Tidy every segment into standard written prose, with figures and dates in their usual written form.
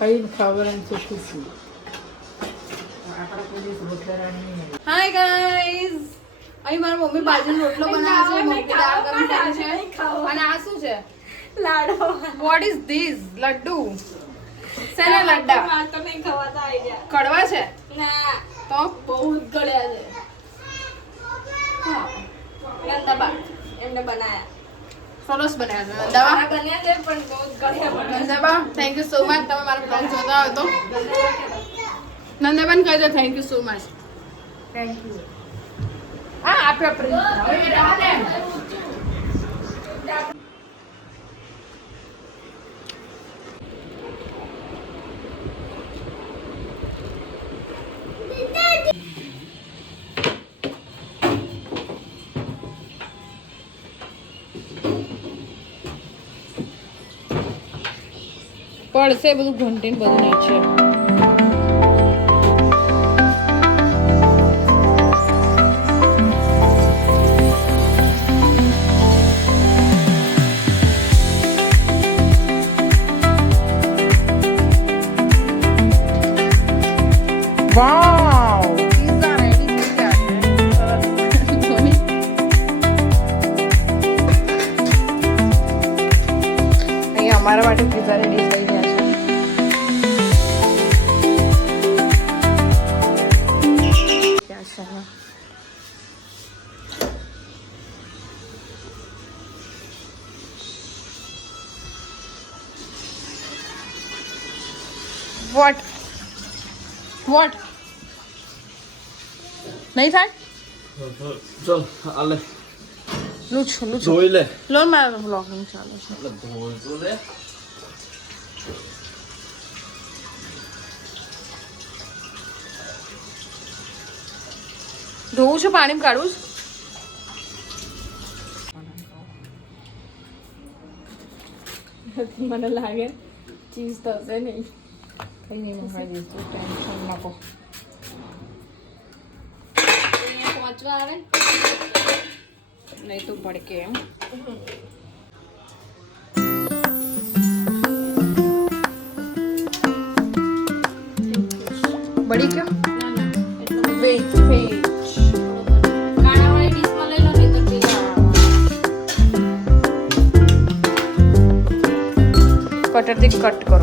Hi guys, અહીં મારી mummy બાજરીનો રોટલો બનાવે છે, મમ્મી દાળ ગરમ કરી છે અને આ શું છે? Laddu. What is this? Laddu. શેના લડ્ડા? માર તો નહીં ખવાતા આવી ગયા. કડવા છે? ના. તો બહુ જ ગળ્યા છે. હા. નંદાબા એમને બનાયા. સરસ બનાવ્યા છે. નંદાબા બન્યા છે પણ બહુ જ ગળ્યા. નંદાબા થેન્ક યુ સો મચ. તમે મારો બ્લોગ જોતા હોય તો નંદાબાને કહી દો thank you so much. Thank you. હા આપણે પડશે બધું ઘંટીને બધું નીચે. વાવ, પિઝા રેડી થઈ ગયા છે. અહીંયા અમારા માટે પિઝા રેડી થઈ ગયા છે. What? નહીં થાય? ચલ આલે લૂછું ધોઈ લે. લો મારો બ્લોગિંગ ચાલુ છે. ધોઈ તો લે. ધોવું છે, પાણી કાઢવું છે. મને લાગે ચીઝ થશે નહીં. કઈ નહીં મંગાવી દઈશું, ટેન્શન ના કો. પહોંચવા આવે નહીં તો ભડકે એમ. બળી કેમ? ના ના એટલું વેટ કાણાવાળી ડીશમાં લઈ લો નહીં તો કટરથી કટ કરો.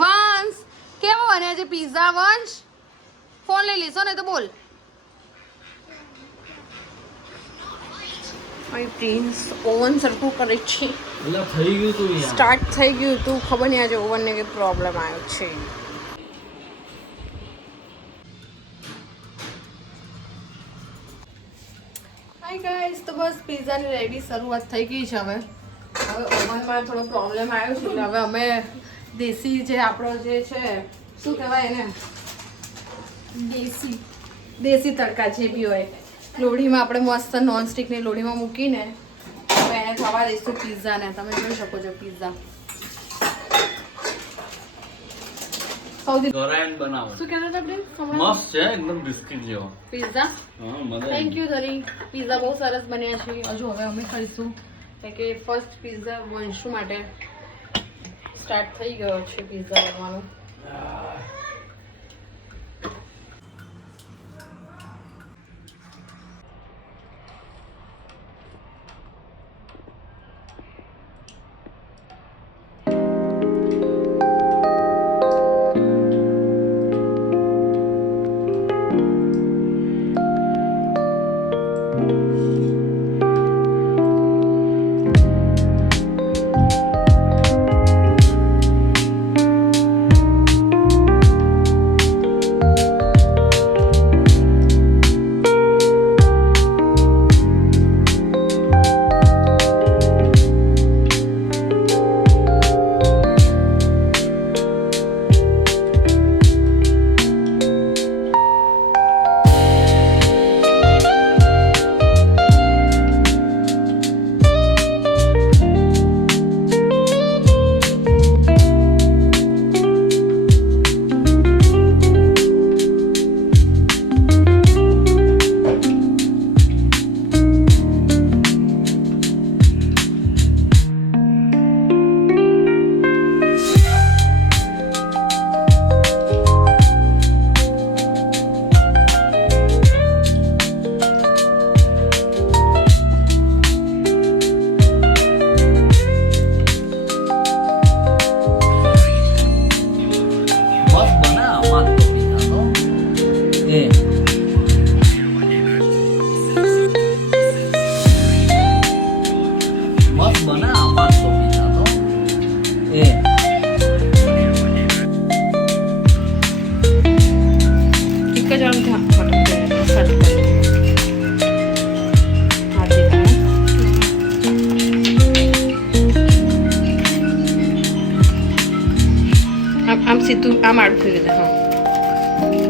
વંશ કેવો બન્યા છે પિઝા? વંશ ફોન લઈ લેશો ને તો બોલ. માય પ્રિન્સ ઓવન સરખું કરે છે. એટલે થઈ ગયું તું યાર. સ્ટાર્ટ થઈ ગયું તું. ખબર નહીં આજે ઓવનને કંઈ પ્રોબ્લેમ આવ્યો છે. હાય ગાઈસ, તો બસ પિઝાની રેડી શરૂઆત થઈ ગઈ છે. હવે ઓવનમાં થોડો પ્રોબ્લેમ આવ્યો છે એટલે હવે અમે દેશી જે આપણો જે છે શું કહેવાય એને, દેશી તડકા જે બી હોય લોઢીમાં આપણે મસ્ત નોનસ્ટિકની લોઢીમાં મૂકીને હવે એને થવા દઈશું પિઝાને. તમે જોઈ શકો છો પિઝા સૌથી ગરાયન બનાવો શું કહેતા હતા પ્રેમ મસ્ત છે એકદમ બિસ્કિટ જેવો પિઝા હા મજા થેન્ક યુ ધરી પિઝા બહુ સરસ બન્યા છે હજુ હવે અમે ખાઈશું કે ફર્સ્ટ પિઝા વંશુ માટે સ્ટાર્ટ થઈ ગયો છે પિઝા બનવાનો આમ સીધું આમ આડું કરી દે હા